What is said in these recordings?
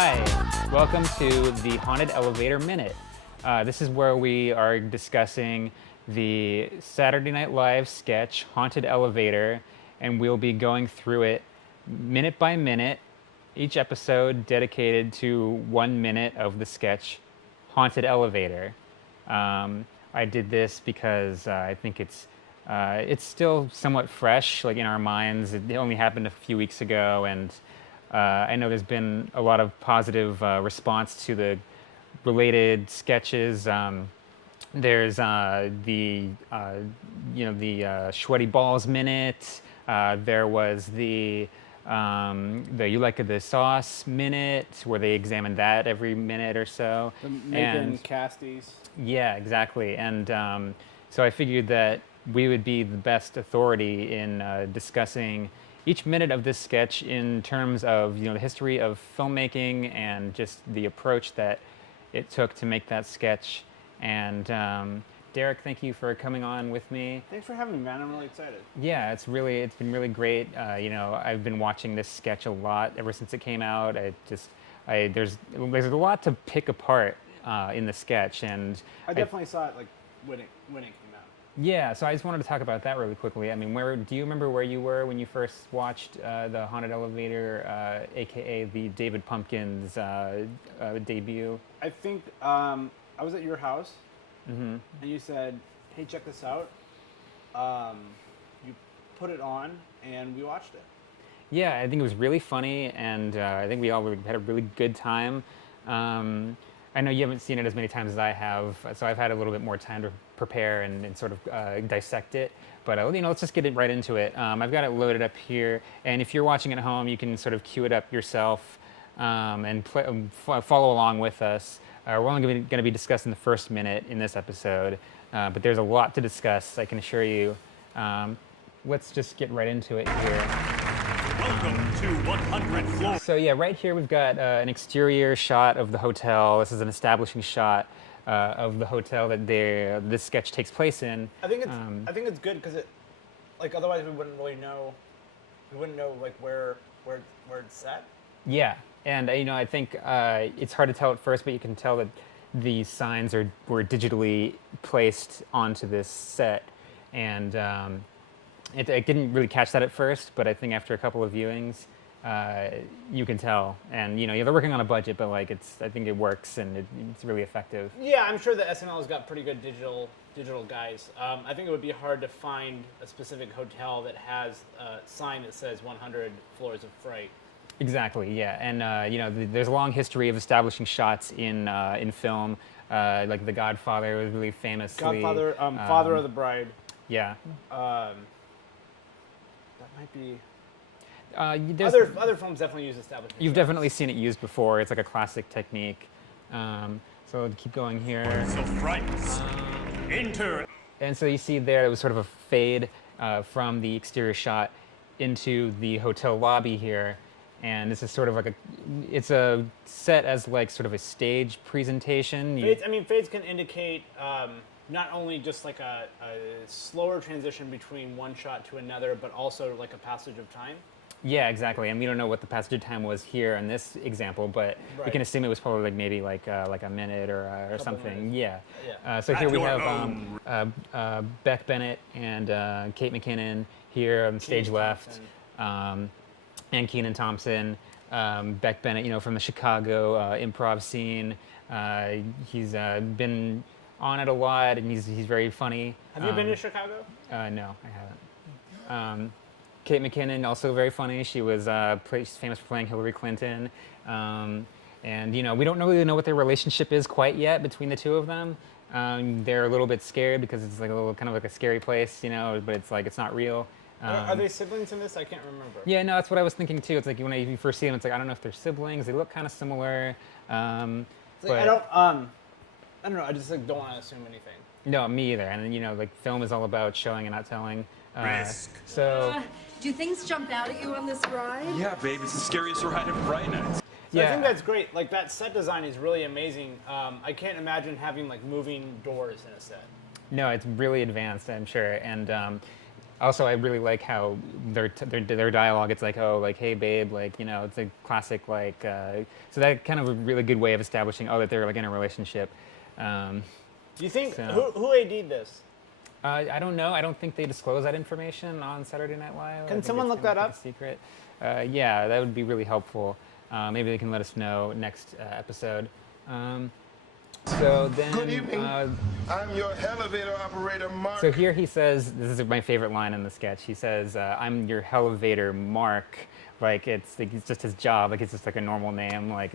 Hi, welcome to the Haunted Elevator Minute. This is where we are discussing the Saturday Night Live sketch Haunted Elevator, and we'll be going through it minute by minute, each episode dedicated to 1 minute of the sketch Haunted Elevator. I did this because I think it's still somewhat fresh, like in our minds. It only happened a few weeks ago, and I know there's been a lot of positive response to the related sketches. There's the Sweaty Balls Minute. There was the You Like the Sauce Minute, where they examined that every minute or so. The Macon Casties. Yeah, exactly. And so I figured that we would be the best authority in discussing each minute of this sketch in terms of the history of filmmaking and just the approach that it took to make that sketch. And Derek, thank you for coming on with me. Thanks for having me, man. I'm really excited. Yeah, it's been really great. I've been watching this sketch a lot ever since it came out. There's a lot to pick apart in the sketch, and I definitely saw it like when it came out. Yeah, so I just wanted to talk about that really quickly. I mean, do you remember where you were when you first watched the Haunted Elevator, aka the David Pumpkins debut? I think I was at your house, and you said, "Hey, check this out." You put it on, and we watched it. Yeah, I think it was really funny, and I think we all had a really good time. I know you haven't seen it as many times as I have, so I've had a little bit more time to prepare and sort of dissect it. But let's just get right into it. I've got it loaded up here, and if you're watching at home, you can sort of cue it up yourself and follow along with us. We're only going to be discussing the first minute in this episode, but there's a lot to discuss, I can assure you. Let's just get right into it here. Welcome to 100 Floor. So yeah, right here we've got an exterior shot of the hotel. This is an establishing shot of the hotel that this sketch takes place in. I think it's good because otherwise we wouldn't really know. We wouldn't know like where it's set. Yeah, and I think it's hard to tell at first, but you can tell that the signs were digitally placed onto this set, and I didn't really catch that at first, but I think after a couple of viewings, you can tell. And they're working on a budget, but I think it works and it's really effective. Yeah, I'm sure the SNL has got pretty good digital guys. I think it would be hard to find a specific hotel that has a sign that says 100 floors of fright. Exactly, yeah. And there's a long history of establishing shots in film. Like The Godfather was really famously. Godfather, Father of the Bride. Yeah. That might be. Other films definitely use establishing You've shots. definitely seen it used before. It's like a classic technique. So keep going here. So fright. Enter. And so you see there, it was sort of a fade from the exterior shot into the hotel lobby here. And this is sort of it's a set as sort of a stage presentation. Fades can indicate not only just like a slower transition between one shot to another, but also like a passage of time. Yeah, exactly. And we don't know what the passage of time was here in this example, but we can assume it was probably maybe like a minute or something. Minutes. Yeah. So here we have Beck Bennett and Kate McKinnon here on stage left, and Kenan Thompson. Beck Bennett, from the Chicago improv scene. He's been on it a lot, and he's very funny. Have you been to Chicago? No, I haven't. Kate McKinnon, also very funny. She was she's famous for playing Hillary Clinton. And, we don't really know what their relationship is quite yet between the two of them. They're a little bit scared because it's like a little kind of like a scary place, but it's not real. Are they siblings in this? I can't remember. Yeah, no, that's what I was thinking too. It's like when you first see them, it's like, I don't know if they're siblings. They look kind of similar. But I don't know. I just don't want to assume anything. No, me either. And film is all about showing and not telling. Risk. Do things jump out at you on this ride? Yeah, babe, it's the scariest ride of Friday nights. So I think that's great. Like, that set design is really amazing. I can't imagine having moving doors in a set. No, it's really advanced, I'm sure. And Also, I really like how their dialogue. It's like, oh, like, hey, babe, like, you know, it's a classic, like, so that kind of a really good way of establishing, oh, that they're like in a relationship. Um, Do you think So- who AD'd this? I don't know. I don't think they disclose that information on Saturday Night Live. I Can think someone it's look kind of that like a secret. Yeah, that would be really helpful. Maybe they can let us know next episode. So then, Good evening. I'm your elevator operator, Mark. so here he says, this is my favorite line in the sketch. He says, "I'm your elevator, Mark." Like it's just his job. Like it's just like a normal name. Like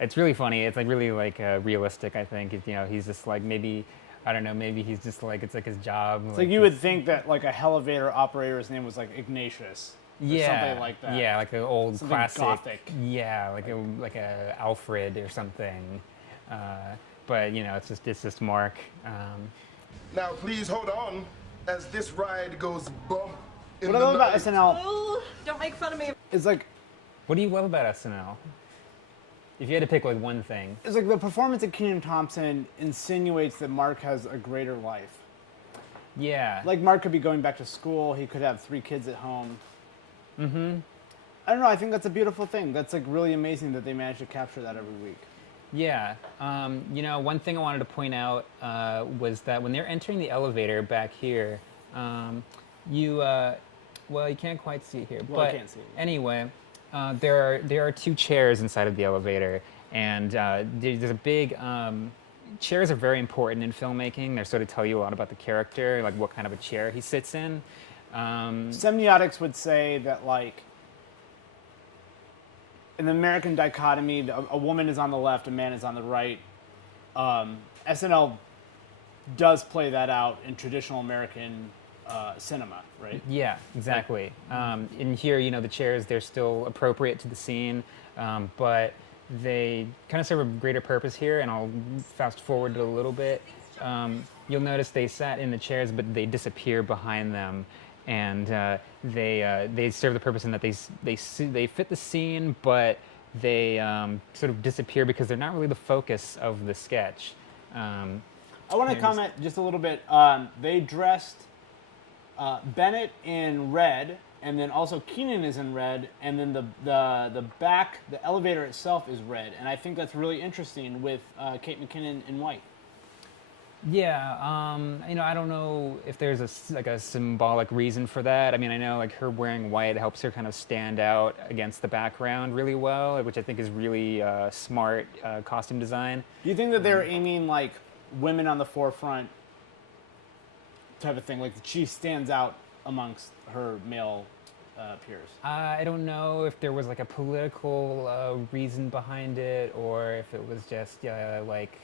it's really funny. It's like really like realistic. I think you know he's just like maybe. I don't know. Maybe he's just like it's like his job. It's like you would think that like a elevator operator's name was like Ignatius. Or something like that. Yeah, like an old Something classic. gothic. Yeah, like a Alfred or something. But you know, it's just Mark. Now, please hold on as this ride goes bump in What I the love about night. SNL Ooh, don't make fun of me. is like What do you love about SNL? If you had to pick like one thing. it's like the performance of Kenan Thompson insinuates that Mark has a greater life. Yeah. Like Mark could be going back to school. He could have 3 kids at home. Mm-hmm. I don't know. I think that's a beautiful thing. That's like really amazing that they managed to capture that every week. Yeah. You know, one thing I wanted to point out was that when they're entering the elevator back here, well, you can't quite see it here. Well, I but can't see it. Anyway, there are 2 chairs inside of the elevator, and there's a big. Chairs are very important in filmmaking. They sort of tell you a lot about the character, like what kind of a chair he sits in. Semiotics would say that like in the American dichotomy, a woman is on the left, a man is on the right. SNL does play that out in traditional American cinema, right? Yeah, exactly. In here, you know, the chairs, they're still appropriate to the scene, but they kind of serve a greater purpose here, and I'll fast forward it a little bit. You'll notice they sat in the chairs, but they disappear behind them, and they serve the purpose in that they fit the scene, but they sort of disappear because they're not really the focus of the sketch. I want to Yeah, comment just a little bit. They dressed Bennett in red, and then also Keenan is in red, and then the back, the elevator itself is red, and I think that's really interesting with Kate McKinnon in white. Yeah, you know, I don't know if there's a symbolic reason for that. I mean, I know like her wearing white helps her kind of stand out against the background really well, which I think is really smart costume design. Do you think that they're aiming like women on the forefront type of thing, like she stands out amongst her male peers? I don't know if there was like a political reason behind it, or if it was just like,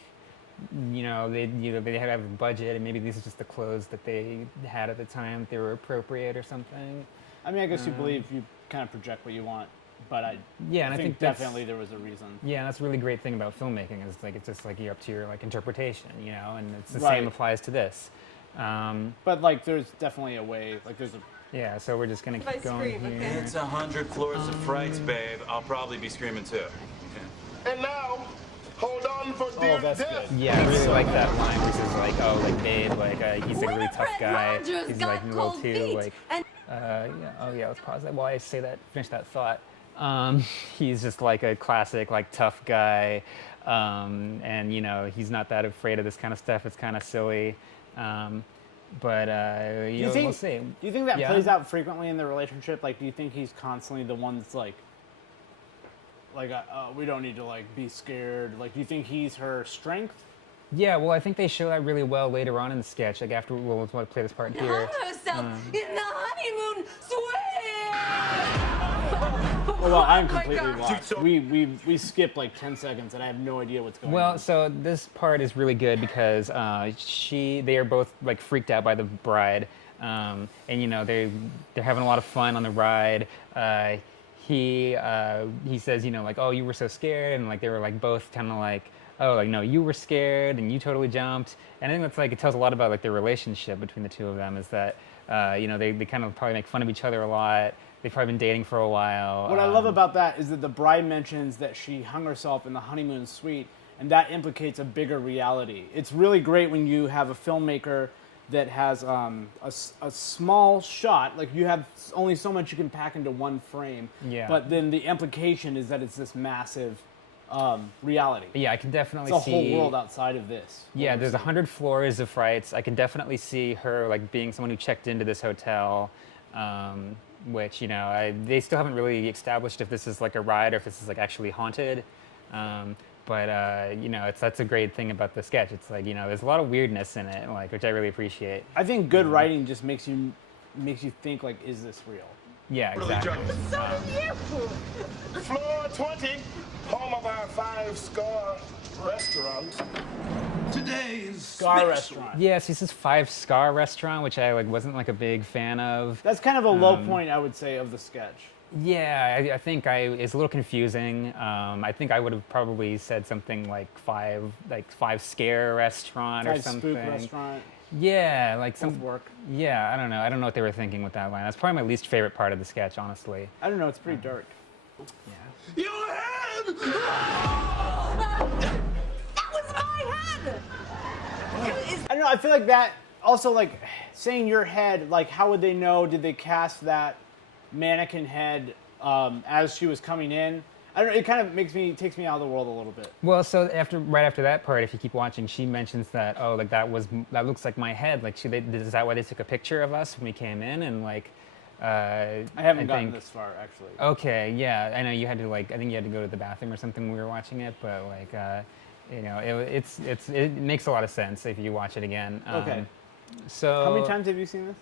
you know, they had a budget, and maybe these are just the clothes that they had at the time. They were appropriate or something. I mean, I guess you believe you kind of project what you want, but I And I think that's- definitely there was a reason. Yeah, that's a really great thing about filmmaking is like it's just like you're up to your like interpretation, you know, and it's the Right. same applies to this. But like, there's definitely a way. Like, there's a Yeah, so we're just gonna If I keep going scream, here. okay? It's 100 floors of frights, babe. I'll probably be screaming too. And now, hold on for dear that's death. good. Yeah, I really like that line, which is like, oh, like babe, like he's like a really When tough Fred guy. Rogers He's got like a little cold too feet, like, and yeah, oh yeah, let's pause that while I say that, finish that thought. He's just like a classic like tough guy, and you know he's not that afraid of this kind of stuff. It's kind of silly, but you know, we'll see. Do you think that Yeah. plays out frequently in the relationship? Like, do you think he's constantly the one that's like, we don't need to like be scared? Like, do you think he's her strength? Yeah, well, I think they show that really well later on in the sketch. Like after we'll play this part here. hung herself in the honeymoon suite. Well, I'm Oh my completely God. lost. We skipped like 10 seconds, and I have no idea what's going Well, on. so this part is really good because they are both like freaked out by the bride, and you know they're having a lot of fun on the ride. He says, you know, like, oh, you were so scared, and like they were like both kind of like, oh, like no, you were scared and you totally jumped. And I think that's like it tells a lot about like their relationship between the two of them is that you know they kind of probably make fun of each other a lot. They've probably been dating for a while. What I love about that is that the bride mentions that she hung herself in the honeymoon suite, and that implicates a bigger reality. It's really great when you have a filmmaker that has a small shot. Like you have only so much you can pack into one frame. Yeah. But then the implication is that it's this massive reality. Yeah, I can definitely It's a see whole world outside of this. Yeah, there's 100 floors of frights. I can definitely see her like being someone who checked into this hotel, which they still haven't really established if this is like a ride or if this is like actually haunted. That's a great thing about the sketch. It's like there's a lot of weirdness in it, like which I really appreciate. I think good writing just makes you think like, is this real? Yeah, Really, exactly. Joe? So you. Floor 20, home of our 5-star restaurant. Today's Scar Restaurant. Yeah, so this is 5-star restaurant, which I wasn't like a big fan of. That's kind of a low point, I would say, of the sketch. Yeah, I think it's a little confusing. I think I would have probably said something like five scare restaurant or Five something. spook restaurant. Yeah, like Both some work. Yeah, I don't know. I don't know what they were thinking with that line. That's probably my least favorite part of the sketch, honestly. I don't know. It's pretty dark. Your head! That was my head. I don't know. I feel like that also, like, saying your head, like, how would they know? Did they cast that mannequin head as she was coming in? I don't know. It kind of takes me out of the world a little bit. Well, so right after that part, if you keep watching, she mentions that that looks like my head. Like, is that why they took a picture of us when we came in? And like, I haven't gotten this far, actually. Okay, yeah, I know you had to I think you had to go to the bathroom or something when we were watching it, but it makes a lot of sense if you watch it again. Okay. So How many times have you seen this?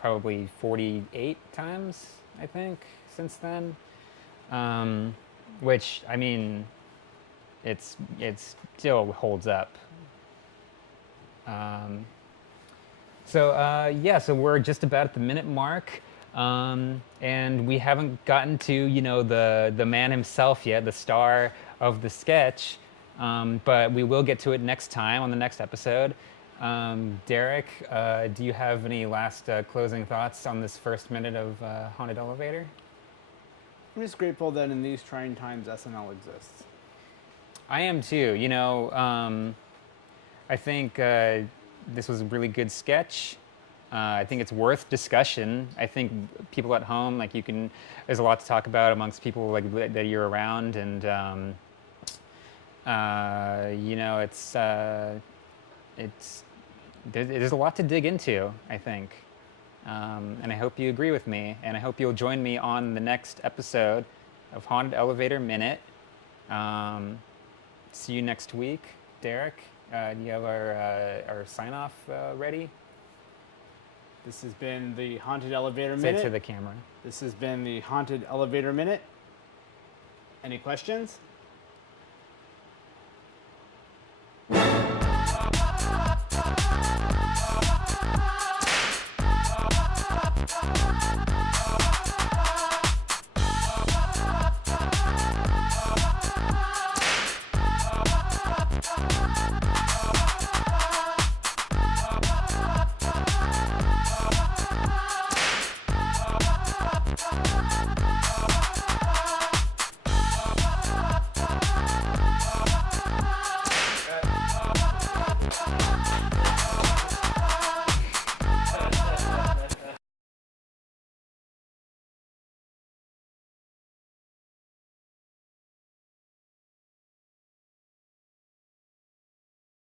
Probably 48 times, I think, since then. Which I mean, it still holds up. So we're just about at the minute mark, and we haven't gotten to the man himself yet, the star of the sketch, but we will get to it next time on the next episode. Derek, do you have any last closing thoughts on this first minute of Haunted Elevator? I'm just grateful that in these trying times, SNL exists. I am too. I think this was a really good sketch. I think it's worth discussion. I think people at home, there's a lot to talk about amongst people that you're around, and there's a lot to dig into, I think. And I hope you agree with me, and I hope you'll join me on the next episode of Haunted Elevator Minute. See you next week. Derek, do you have our sign-off ready? This has been the Haunted Elevator Say it Minute. to the camera. This has been the Haunted Elevator Minute. Any questions?